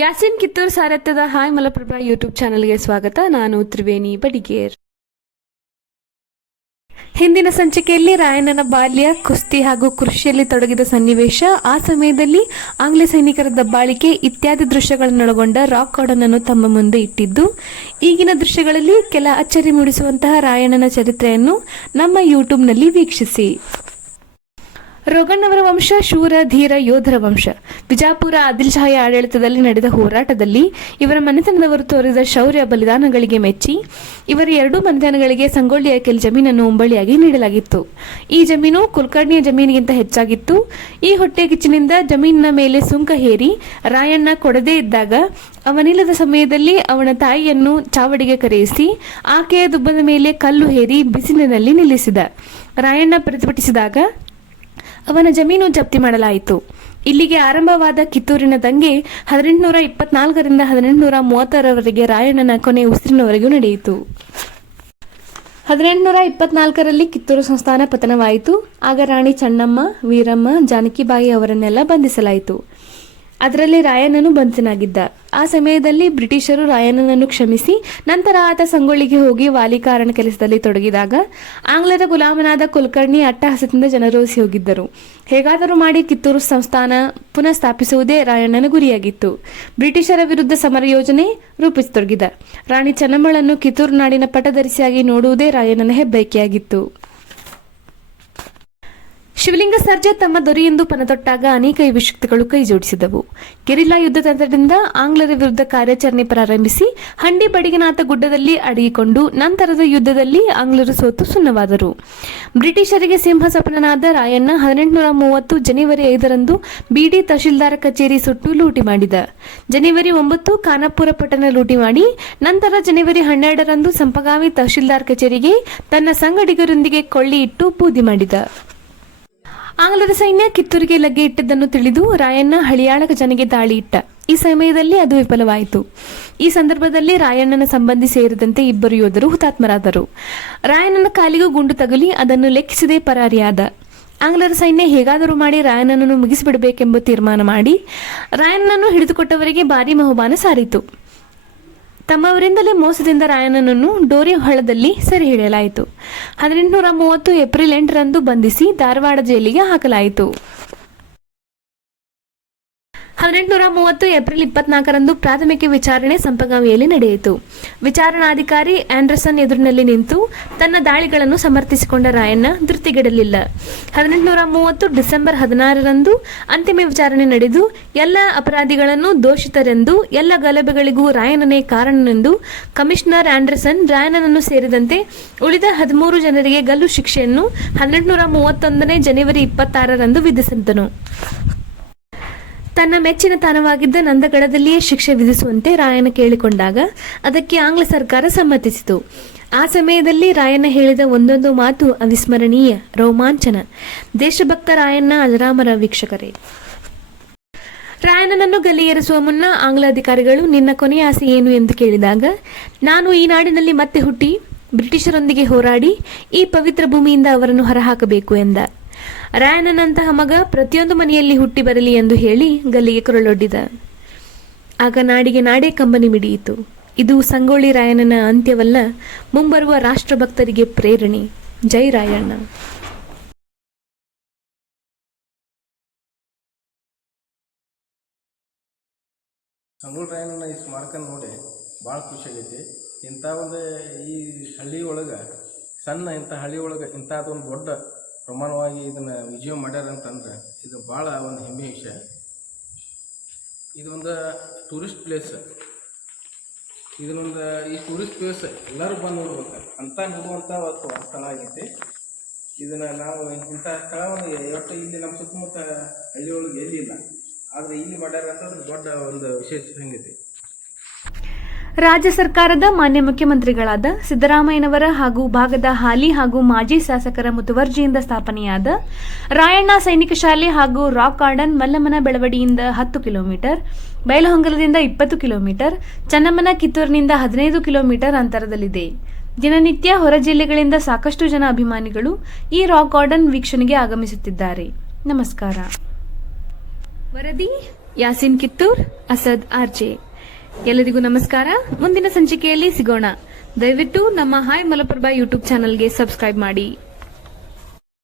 ಯಾಸಿನ್ ಕಿತ್ತೂರ್ ಸಾರಥ್ಯದ hi Malaprabha YouTube ಚಾನೆಲ್ಗೆ ಸ್ವಾಗತ. ನಾನು ತ್ರಿವೇಣಿ ಬಡಿಗೇರ್ ಹಿಂದಿನ ಸಂಚಿಕೆಯಲ್ಲಿ ರಾಯಣ್ಣನ ಬಾಲ್ಯ, ಕುಸ್ತಿ ಹಾಗೂ ಕೃಷಿಯಲ್ಲಿ ತೊಡಗಿದ ಸನ್ನಿವೇಶ, ಆ ಸಮಯದಲ್ಲಿ ಆಂಗ್ಲ ಸೈನಿಕರ ದಬ್ಬಾಳಿಕೆ ಇತ್ಯಾದಿ ದೃಶ್ಯಗಳನ್ನೊಳಗೊಂಡ ರಾಕ್ ಅನ್ನು ತಮ್ಮ ಮುಂದೆ ಇಟ್ಟಿದ್ದು, ಈಗಿನ ದೃಶ್ಯಗಳಲ್ಲಿ ಕೆಲ ಅಚ್ಚರಿ ಮೂಡಿಸುವಂತಹ ರಾಯಣ್ಣನ ಚರಿತ್ರೆಯನ್ನು ನಮ್ಮ ಯೂಟ್ಯೂಬ್ನಲ್ಲಿ ವೀಕ್ಷಿಸಿ. ರೋಗಣ್ಣವರ ವಂಶ, ಶೂರ, ಧೀರ, ಯೋಧರ ವಂಶ. ಬಿಜಾಪುರ ಆದಿಲ್ ಶಾಹಿ ಆಡಳಿತದಲ್ಲಿ ನಡೆದ ಹೋರಾಟದಲ್ಲಿ ಇವರ ಮನೆತನದವರು ತೋರಿದ ಶೌರ್ಯ ಬಲಿದಾನಗಳಿಗೆ ಮೆಚ್ಚಿ, ಇವರ ಎರಡೂ ಮನೆತನಗಳಿಗೆ ಸಂಗೊಳ್ಳಿಯ ಕೆಲ ಜಮೀನನ್ನು ಉಂಬಳಿಯಾಗಿ ನೀಡಲಾಗಿತ್ತು. ಈ ಜಮೀನು ಕುಲಕರ್ಣಿಯ ಜಮೀನಿಗಿಂತ ಹೆಚ್ಚಾಗಿತ್ತು. ಈ ಹೊಟ್ಟೆಗಿಚ್ಚಿನಿಂದ ಜಮೀನಿನ ಮೇಲೆ ಸುಂಕ ಹೇರಿ, ರಾಯಣ್ಣ ಕೊಡದೇ ಇದ್ದಾಗ ಅವನಿಲ್ಲದ ಸಮಯದಲ್ಲಿ ಅವನ ತಾಯಿಯನ್ನು ಚಾವಡಿಗೆ ಕರೆಯಿಸಿ, ಆಕೆಯ ದುಬ್ಬದ ಮೇಲೆ ಕಲ್ಲು ಹೇರಿ ಬಿಸಿಲಿನಲ್ಲಿ ನಿಲ್ಲಿಸಿದ. ರಾಯಣ್ಣ ಪ್ರತಿಭಟಿಸಿದಾಗ ಅವನ ಜಮೀನು ಜಪ್ತಿ ಮಾಡಲಾಯಿತು. ಇಲ್ಲಿಗೆ ಆರಂಭವಾದ ಕಿತ್ತೂರಿನ ದಂಗೆ ಹದಿನೆಂಟುನೂರ ಇಪ್ಪತ್ನಾಲ್ಕರಿಂದ ಹದಿನೆಂಟುನೂರ ಮೂವತ್ತರವರೆಗೆ ರಾಯಣ್ಣನ ಕೊನೆ ಉಸಿರಿನವರೆಗೂ ನಡೆಯಿತು. ಹದಿನೆಂಟುನೂರ ಇಪ್ಪತ್ನಾಲ್ಕರಲ್ಲಿ ಕಿತ್ತೂರು ಸಂಸ್ಥಾನ ಪತನವಾಯಿತು. ಆಗ ರಾಣಿ ಚೆನ್ನಮ್ಮ, ವೀರಮ್ಮ, ಜಾನಕಿಬಾಯಿ ಅವರನ್ನೆಲ್ಲ ಬಂಧಿಸಲಾಯಿತು. ಅದರಲ್ಲಿ ರಾಯಣ್ಣನು ಬಂಧನಾಗಿದ್ದ ಆ ಸಮಯದಲ್ಲಿ ಬ್ರಿಟಿಷರು ರಾಯಣ್ಣನನ್ನು ಕ್ಷಮಿಸಿ, ನಂತರ ಆತ ಸಂಗೊಳ್ಳಿಗೆ ಹೋಗಿ ವಾಲಿಕಾರಣ ಕೆಲಸದಲ್ಲಿ ತೊಡಗಿದಾಗ ಆಂಗ್ಲರ ಗುಲಾಮನಾದ ಕುಲಕರ್ಣಿ ಅಟ್ಟಹಾಸದಿಂದ ಜನರೋಸಿ ಹೋಗಿದ್ದರು. ಹೇಗಾದರೂ ಮಾಡಿ ಕಿತ್ತೂರು ಸಂಸ್ಥಾನ ಪುನಃ ಸ್ಥಾಪಿಸುವುದೇ ರಾಯಣ್ಣನ ಗುರಿಯಾಗಿತ್ತು. ಬ್ರಿಟಿಷರ ವಿರುದ್ಧ ಸಮರ ಯೋಜನೆ ರೂಪಿಸತೊಡಗಿದ. ರಾಣಿ ಚೆನ್ನಮ್ಮಳನ್ನು ಕಿತ್ತೂರು ನಾಡಿನ ಪಟಧರಿಸಿಯಾಗಿ ನೋಡುವುದೇ ರಾಯಣ್ಣನ ಹೆಬ್ಬಯಕೆಯಾಗಿತ್ತು ಶಿವಲಿಂಗ ಸರ್ಜಾ ತಮ್ಮ ದೊರೆಯೆಂದು ಪನತೊಟ್ಟಾಗ ಅನೇಕ ವಿಶಕ್ತಿಗಳು ಕೈ ಜೋಡಿಸಿದವು. ಗೆರಿಲ್ಲಾ ಯುದ್ಧ ತಂತ್ರದಿಂದ ಆಂಗ್ಲರ ವಿರುದ್ಧ ಕಾರ್ಯಾಚರಣೆ ಪ್ರಾರಂಭಿಸಿ, ಹಂಡಿ ಬಡಿಗನಾಥ ಗುಡ್ಡದಲ್ಲಿ ಅಡಗಿಕೊಂಡು, ನಂತರದ ಯುದ್ಧದಲ್ಲಿ ಆಂಗ್ಲರು ಸೋತು ಸುನ್ನವಾದರು ಬ್ರಿಟಿಷರಿಗೆ ಸಿಂಹಸಪನನಾದ ರಾಯಣ್ಣ ಹದಿನೆಂಟುನೂರ ಮೂವತ್ತು ಜನವರಿ ಐದರಂದು ಬಿಡಿ ತಹಶೀಲ್ದಾರ್ ಕಚೇರಿ ಸುಟ್ಟು ಲೂಟಿ ಮಾಡಿದ. ಜನವರಿ ಒಂಬತ್ತು ಖಾನಾಪುರ ಪಟ್ಟಣ ಲೂಟಿ ಮಾಡಿ, ನಂತರ ಜನವರಿ ಹನ್ನೆರಡರಂದು ಸಂಪಗಾವಿ ತಹಶೀಲ್ದಾರ್ ಕಚೇರಿಗೆ ತನ್ನ ಸಂಗಡಿಗರೊಂದಿಗೆ ಕೊಳ್ಳಿ ಇಟ್ಟು ಬೂದಿ ಮಾಡಿದ. ಆಂಗ್ಲರ ಸೈನ್ಯ ಕಿತ್ತೂರಿಗೆ ಲಗ್ಗೆ ಇಟ್ಟದ್ದನ್ನು ತಿಳಿದು ರಾಯಣ್ಣ ಹಳಿಯಾಳಕ ಜನಗೆ ದಾಳಿ ಇಟ್ಟ. ಈ ಸಮಯದಲ್ಲಿ ಅದು ವಿಫಲವಾಯಿತು. ಈ ಸಂದರ್ಭದಲ್ಲಿ ರಾಯಣ್ಣನ ಸಂಬಂಧಿ ಸೇರಿದಂತೆ ಇಬ್ಬರು ಯೋಧರು ಹುತಾತ್ಮರಾದರು. ರಾಯಣ್ಣನ ಕಾಲಿಗೂ ಗುಂಡು ತಗುಲಿ ಅದನ್ನು ಲೆಕ್ಕಿಸದೆ ಪರಾರಿಯಾದ. ಆಂಗ್ಲರ ಸೈನ್ಯ ಹೇಗಾದರೂ ಮಾಡಿ ರಾಯಣ್ಣನನ್ನು ಮುಗಿಸಿಬಿಡಬೇಕೆಂಬ ತೀರ್ಮಾನ ಮಾಡಿ ರಾಯಣ್ಣನನ್ನು ಹಿಡಿದುಕೊಟ್ಟವರಿಗೆ ಭಾರಿ ಬಹುಮಾನ ಸಾರಿತು. ತಮ್ಮವರಿಂದಲೇ ಮೋಸದಿಂದ ರಾಯಣ್ಣನನ್ನು ಡೋರಿ ಹೊಳದಲ್ಲಿ ಸೆರೆ ಹಿಡಿಯಲಾಯಿತು. ಹದಿನೆಂಟುನೂರ ಮೂವತ್ತು ಏಪ್ರಿಲ್ ಎಂಟರಂದು ಬಂಧಿಸಿ ಧಾರವಾಡ ಜೈಲಿಗೆ ಹಾಕಲಾಯಿತು. ಹದಿನೆಂಟುನೂರ ಮೂವತ್ತು ಏಪ್ರಿಲ್ ಇಪ್ಪತ್ನಾಲ್ಕರಂದು ಪ್ರಾಥಮಿಕ ವಿಚಾರಣೆ ಸಂಪಗಾಮಿಯಲ್ಲಿ ನಡೆಯಿತು. ವಿಚಾರಣಾಧಿಕಾರಿ ಆಂಡರ್ಸನ್ ಎದುರಿನಲ್ಲಿ ನಿಂತು ತನ್ನ ದಾಳಿಗಳನ್ನು ಸಮರ್ಥಿಸಿಕೊಂಡ ರಾಯಣ್ಣ ಧೃತಿಗೆಡಲಿಲ್ಲ. ಹದಿನೆಂಟುನೂರ ಮೂವತ್ತು ಡಿಸೆಂಬರ್ ಹದಿನಾರರಂದು ಅಂತಿಮ ವಿಚಾರಣೆ ನಡೆದು ಎಲ್ಲ ಅಪರಾಧಿಗಳನ್ನು ದೋಷಿತರೆಂದು, ಎಲ್ಲ ಗಲಭೆಗಳಿಗೂ ರಾಯಣ್ಣನೇ ಕಾರಣನೆಂದು ಕಮಿಷನರ್ ಆಂಡರ್ಸನ್ ರಾಯಣ್ಣನನ್ನು ಸೇರಿದಂತೆ ಉಳಿದ ಹದಿಮೂರು ಜನರಿಗೆ ಗಲ್ಲು ಶಿಕ್ಷೆಯನ್ನು ಹದಿನೆಂಟುನೂರ ಮೂವತ್ತೊಂದನೇ ಜನವರಿ ಇಪ್ಪತ್ತಾರರಂದು ವಿಧಿಸಿದ್ದನು ತನ್ನ ಮೆಚ್ಚಿನ ತಾಣವಾಗಿದ್ದ ನಂದಗಡದಲ್ಲಿಯೇ ಶಿಕ್ಷೆ ವಿಧಿಸುವಂತೆ ರಾಯನ ಕೇಳಿಕೊಂಡಾಗ ಅದಕ್ಕೆ ಆಂಗ್ಲ ಸರ್ಕಾರ ಸಮ್ಮತಿಸಿತು. ಆ ಸಮಯದಲ್ಲಿ ರಾಯಣ್ಣ ಹೇಳಿದ ಒಂದೊಂದು ಮಾತು ಅವಿಸ್ಮರಣೀಯ, ರೋಮಾಂಚನ. ದೇಶಭಕ್ತ ರಾಯಣ್ಣ, ಅಜರಾಮರ ವೀಕ್ಷಕರೇ. ರಾಯಣ್ಣನನ್ನು ಗಲ್ಲಿಗೇರಿಸುವ ಮುನ್ನ ಆಂಗ್ಲ ಅಧಿಕಾರಿಗಳು, ನಿನ್ನ ಕೊನೆಯ ಆಸೆ ಏನು ಎಂದು ಕೇಳಿದಾಗ, ನಾನು ಈ ನಾಡಿನಲ್ಲಿ ಮತ್ತೆ ಹುಟ್ಟಿ, ಬ್ರಿಟಿಷರೊಂದಿಗೆ ಹೋರಾಡಿ, ಈ ಪವಿತ್ರ ಭೂಮಿಯಿಂದ ಅವರನ್ನು ಹೊರಹಾಕಬೇಕು ಎಂದ. ರಾಯಣ್ಣನಂತಹ ಮಗ ಪ್ರತಿಯೊಂದು ಮನೆಯಲ್ಲಿ ಹುಟ್ಟಿ ಬರಲಿ ಎಂದು ಹೇಳಿ ಗಲ್ಲಿಗೆ ಕೊರಳೊಡ್ಡಿದ. ಆಗ ನಾಡಿಗೆ ನಾಡೇ ಕಂಬನಿ ಮಿಡಿಯಿತು. ಇದು ಸಂಗೊಳ್ಳಿ ರಾಯಣ್ಣನ ಅಂತ್ಯವಲ್ಲ, ಮುಂಬರುವ ರಾಷ್ಟ್ರಭಕ್ತರಿಗೆ ಪ್ರೇರಣೆ. ಜೈ ರಾಯಣ್ಣ. ಸಂಗೊಳ್ಳಿ ರಾಯಣ್ಣನ ಈ ಸ್ಮಾರಕ ನೋಡಿ ಭಾಳ ಖುಷಿ ಆಗೈತಿ. ಇಂಥ ಒಂದು ಈ ಹಳ್ಳಿ ಒಳಗೆ, ಸಣ್ಣ ಇಂಥ ಹಳ್ಳಿ ಒಳಗೆ ಇಂಥದ್ದೊಂದು ದೊಡ್ಡ ಪ್ರಮಾಣವಾಗಿ ಇದನ್ನು ವಿಜಯ ಮಾಡ್ಯಾರ ಅಂತಂದ್ರೆ ಇದು ಭಾಳ ಒಂದು ಹೆಮ್ಮೆ ವಿಷಯ. ಇದೊಂದು ಟೂರಿಸ್ಟ್ ಪ್ಲೇಸ್ ಇದನ್ನೊಂದು ಈ ಟೂರಿಸ್ಟ್ ಪ್ಲೇಸ್ ಎಲ್ಲರೂ ಬಂದು ನೋಡ್ಬೇಕು. ಅಂತ ನೋಡುವಂಥ ಒಂದು ಸ್ಥಳ ಆಗೈತಿ. ಇದನ್ನು ನಾವು ಇಂಥ ಸ್ಥಳ ಒಂದು ಒಟ್ಟು ಇಲ್ಲಿ ನಮ್ಮ ಸುತ್ತಮುತ್ತ ಹಳ್ಳಿಯೊಳಗೆ ಎಲ್ಲಿಲ್ಲ. ಆದರೆ ಇಲ್ಲಿ ಮಾಡ್ಯಾರ ಅಂತಂದ್ರೆ ದೊಡ್ಡ ಒಂದು ವಿಶೇಷ ಸಂಗತಿ. ರಾಜ್ಯ ಸರ್ಕಾರದ ಮಾನ್ಯ ಮುಖ್ಯಮಂತ್ರಿಗಳಾದ ಸಿದ್ದರಾಮಯ್ಯನವರ ಹಾಗೂ ಭಾಗದ ಹಾಲಿ ಹಾಗೂ ಮಾಜಿ ಶಾಸಕರ ಮುತುವರ್ಜಿಯಿಂದ ಸ್ಥಾಪನೆಯಾದ ರಾಯಣ್ಣ ಸೈನಿಕ ಶಾಲೆ ಹಾಗೂ ರಾಕ್ ಗಾರ್ಡನ್ ಮಲ್ಲಮ್ಮನ ಬೆಳವಡಿಯಿಂದ ಹತ್ತು ಕಿಲೋಮೀಟರ್ ಬೈಲಹೊಂಗಲದಿಂದ ಇಪ್ಪತ್ತು ಕಿಲೋಮೀಟರ್, ಚನ್ನಮ್ಮನ ಕಿತ್ತೂರಿನಿಂದ ಹದಿನೈದು ಕಿಲೋಮೀಟರ್ ಅಂತರದಲ್ಲಿದೆ. ದಿನನಿತ್ಯ ಹೊರ ಜಿಲ್ಲೆಗಳಿಂದ ಸಾಕಷ್ಟು ಜನ ಅಭಿಮಾನಿಗಳು ಈ ರಾಕ್ ಗಾರ್ಡನ್ ವೀಕ್ಷಣೆಗೆ ಆಗಮಿಸುತ್ತಿದ್ದಾರೆ. ನಮಸ್ಕಾರ. ವರದಿ, ಯಾಸಿನ್ ಕಿತ್ತೂರ್, ಅಸದ್ ಆರ್ಜೆ ಎಲ್ಲರಿಗೂ ನಮಸ್ಕಾರ. ಮುಂದಿನ ಸಂಚಿಕೆಯಲ್ಲಿ ಸಿಗೋಣ. ದಯವಿಟ್ಟು ನಮ್ಮ ಹಾಯ್ ಮಲಪ್ರಭಾ ಯೂಟ್ಯೂಬ್ ಚಾನಲ್ಗೆ ಸಬ್ಸ್ಕ್ರೈಬ್ ಮಾಡಿ.